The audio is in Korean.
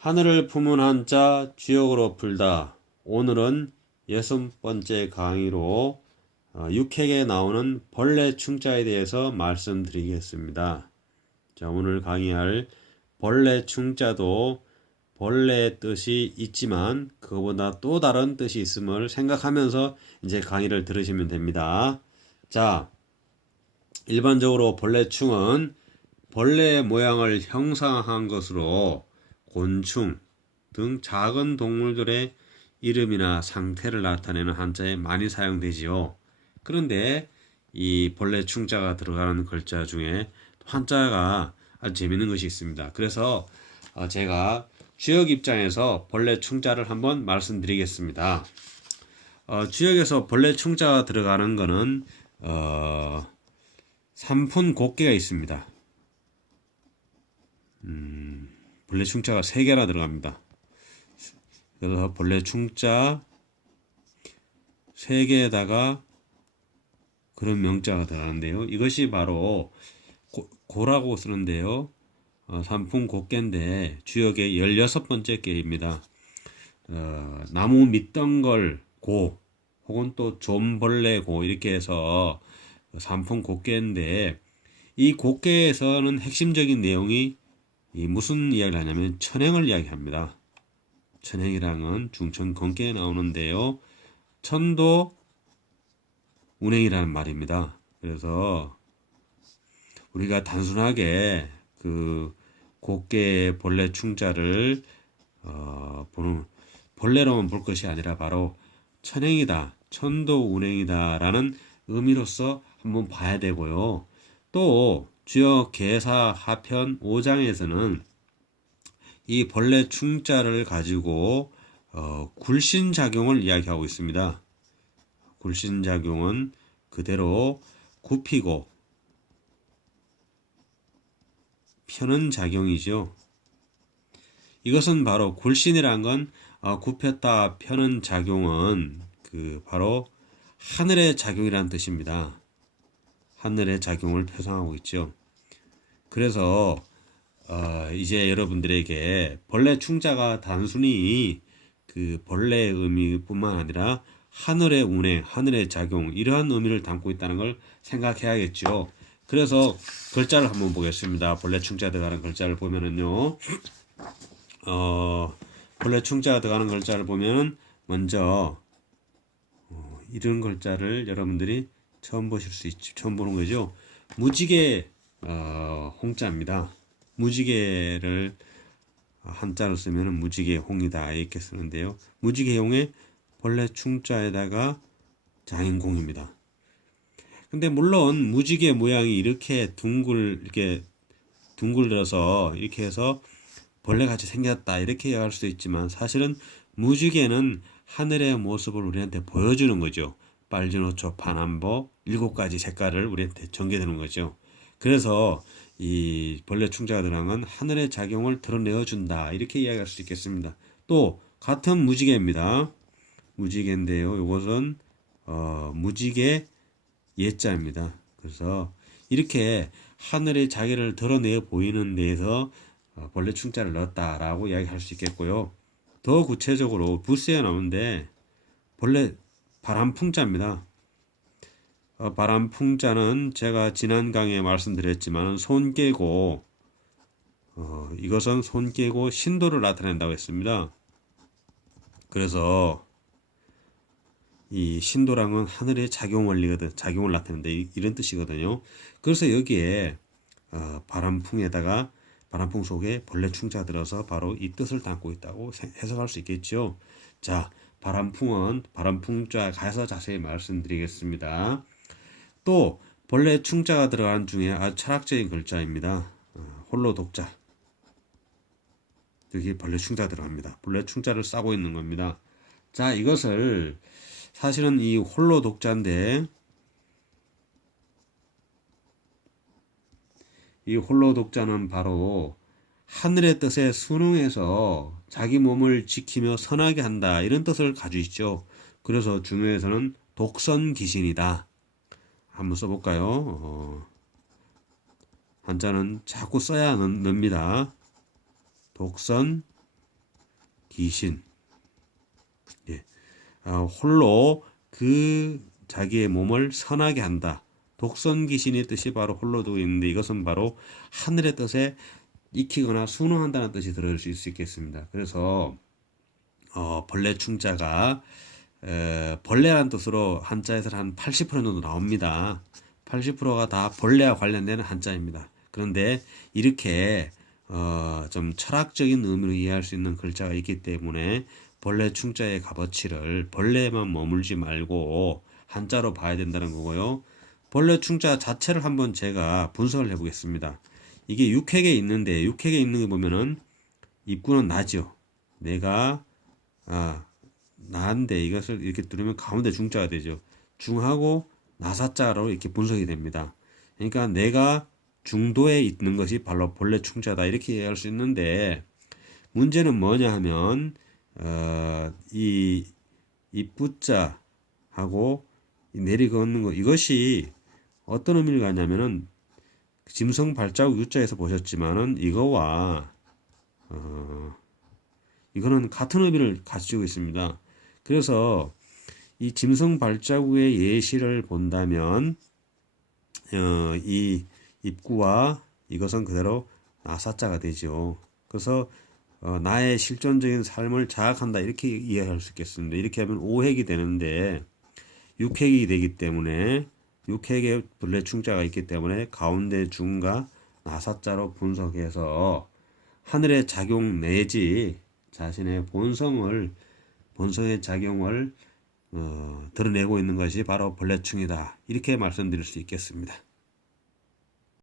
하늘을 품은 한자 주역으로 풀다. 오늘은 6번째 강의로 육획에 나오는 벌레 충자에 대해서 말씀드리겠습니다. 자, 오늘 강의할 벌레 충자도 벌레의 뜻이 있지만 그거보다 또 다른 뜻이 있음을 생각하면서 이제 강의를 들으시면 됩니다. 자, 일반적으로 벌레충은 벌레의 모양을 형상한 것으로 곤충 등 작은 동물들의 이름이나 상태를 나타내는 한자에 많이 사용되지요. 그런데 이 벌레 충자가 들어가는 글자 중에 한자가 아주 재밌는 것이 있습니다. 그래서 제가 주역 입장에서 벌레 충자를 한번 말씀드리겠습니다. 주역에서 벌레 충자가 들어가는 것은 삼푼 곱개가 있습니다. 벌레 충자가 3개나 들어갑니다. 그래서 벌레 충자 3개에다가 그런 명자가 들어가는데요. 이것이 바로 고라고 쓰는데요. 삼풍 곱개인데 주역의 16번째 개입니다. 나무 밑덩걸 고 혹은 또 좀벌레 고 이렇게 해서 삼풍 곱개인데 이 곱개에서는 핵심적인 내용이 무슨 이야기를 하냐면 천행을 이야기합니다. 천행이랑은 중천 건계에 나오는데요. 천도 운행이라는 말입니다. 그래서 우리가 단순하게 그 곱개의 벌레 충자를 보는 벌레로만 볼 것이 아니라 바로 천행이다, 천도 운행이다 라는 의미로서 한번 봐야 되고요. 또 주역 계사 하편 5장에서는 이 벌레 충자를 가지고 굴신작용을 이야기하고 있습니다. 굴신작용은 그대로 굽히고 펴는 작용이죠. 이것은 바로 굴신이란 건 굽혔다 펴는 작용은 바로 하늘의 작용이라는 뜻입니다. 하늘의 작용을 표상하고 있죠. 그래서 이제 여러분들에게 벌레 충자가 단순히 그 벌레의 의미뿐만 아니라 하늘의 운행, 하늘의 작용 이러한 의미를 담고 있다는 걸 생각해야겠죠. 그래서 글자를 한번 보겠습니다. 벌레 충자 들어가는 글자를 보면은요. 벌레 충자가 들어가는 글자를 보면은 먼저 이런 글자를 여러분들이 처음 보실 수 있죠. 처음 보는 거죠. 무지개 홍자입니다. 무지개를 한자로 쓰면 무지개 홍이다 이렇게 쓰는데요. 무지개 홍에 벌레 충자에다가 장인공입니다. 근데 물론 무지개 모양이 이렇게 둥글어서 이렇게 해서 벌레 같이 생겼다 이렇게 이해할 수도 있지만 사실은 무지개는 하늘의 모습을 우리한테 보여주는 거죠. 빨주노초 파남보 7가지 색깔을 우리한테 전개되는 거죠. 그래서 이 벌레 충자가 들어간 하늘의 작용을 드러내어 준다 이렇게 이야기할 수 있겠습니다. 또 같은 무지개입니다. 무지개인데요. 이것은 무지개 예자입니다. 그래서 이렇게 하늘의 자기를 드러내어 보이는 데에서 벌레 충자를 넣었다라고 이야기할 수 있겠고요. 더 구체적으로 부스에 나오는데 벌레 바람풍자입니다. 바람풍자는 제가 지난 강의에 말씀드렸지만 손 깨고 이것은 손 깨고 신도를 나타낸다고 했습니다. 그래서 이 신도랑은 하늘의 작용 원리거든, 작용을 나타낸다 이런 뜻이거든요. 그래서 여기에 바람풍에다가 바람풍 속에 벌레 충자 들어서 바로 이 뜻을 담고 있다고 해석할 수 있겠죠. 자, 바람풍은 바람풍자 가서 자세히 말씀드리겠습니다. 또 벌레 충자가 들어간 중에 아주 철학적인 글자입니다. 홀로 독자. 여기 벌레 충자 들어갑니다. 벌레 충자를 싸고 있는 겁니다. 자, 이것을 사실은 이 홀로 독자인데 이 홀로 독자는 바로 하늘의 뜻에 순응해서 자기 몸을 지키며 선하게 한다 이런 뜻을 가지고 있죠. 그래서 중요에서는 독선 귀신이다. 한번 써볼까요? 한자는 자꾸 써야 넣습니다. 독선 귀신. 예. 홀로 그 자기의 몸을 선하게 한다. 독선 귀신의 뜻이 바로 홀로 두고 있는데 이것은 바로 하늘의 뜻에 익히거나 순응한다는 뜻이 들어올 수 있겠습니다. 그래서 벌레 충자가 벌레라는 뜻으로 한자에서 한 80% 정도 나옵니다. 80%가 다 벌레와 관련된 한자입니다. 그런데 이렇게 좀 철학적인 의미로 이해할 수 있는 글자가 있기 때문에 벌레 충자의 값어치를 벌레에만 머물지 말고 한자로 봐야 된다는 거고요. 벌레 충자 자체를 한번 제가 분석을 해보겠습니다. 이게 육획에 있는데 육획에 있는 거 보면은 입구는 나죠. 내가 나인데 이것을 이렇게 뚫으면 가운데 중자가 되죠. 중하고 나사자로 이렇게 분석이 됩니다. 그러니까 내가 중도에 있는 것이 바로 본래 충자다 이렇게 이해할 수 있는데 문제는 뭐냐 하면 이 입부자하고 내리걷는 거 이것이 어떤 의미를 갖냐면은 짐승 발자국 U자에서 보셨지만은 이거와 이거는 같은 의미를 가지고 있습니다. 그래서 이 짐승 발자국의 예시를 본다면 이 입구와 이것은 그대로 나사자가 되죠. 그래서 나의 실존적인 삶을 자각한다 이렇게 이해할 수 있겠습니다. 이렇게 하면 5획이 되는데 6획이 되기 때문에 6획에 본래 충자가 있기 때문에 가운데 중과 나사자로 분석해서 하늘의 작용 내지 자신의 본성의 작용을 드러내고 있는 것이 바로 벌레충이다. 이렇게 말씀드릴 수 있겠습니다.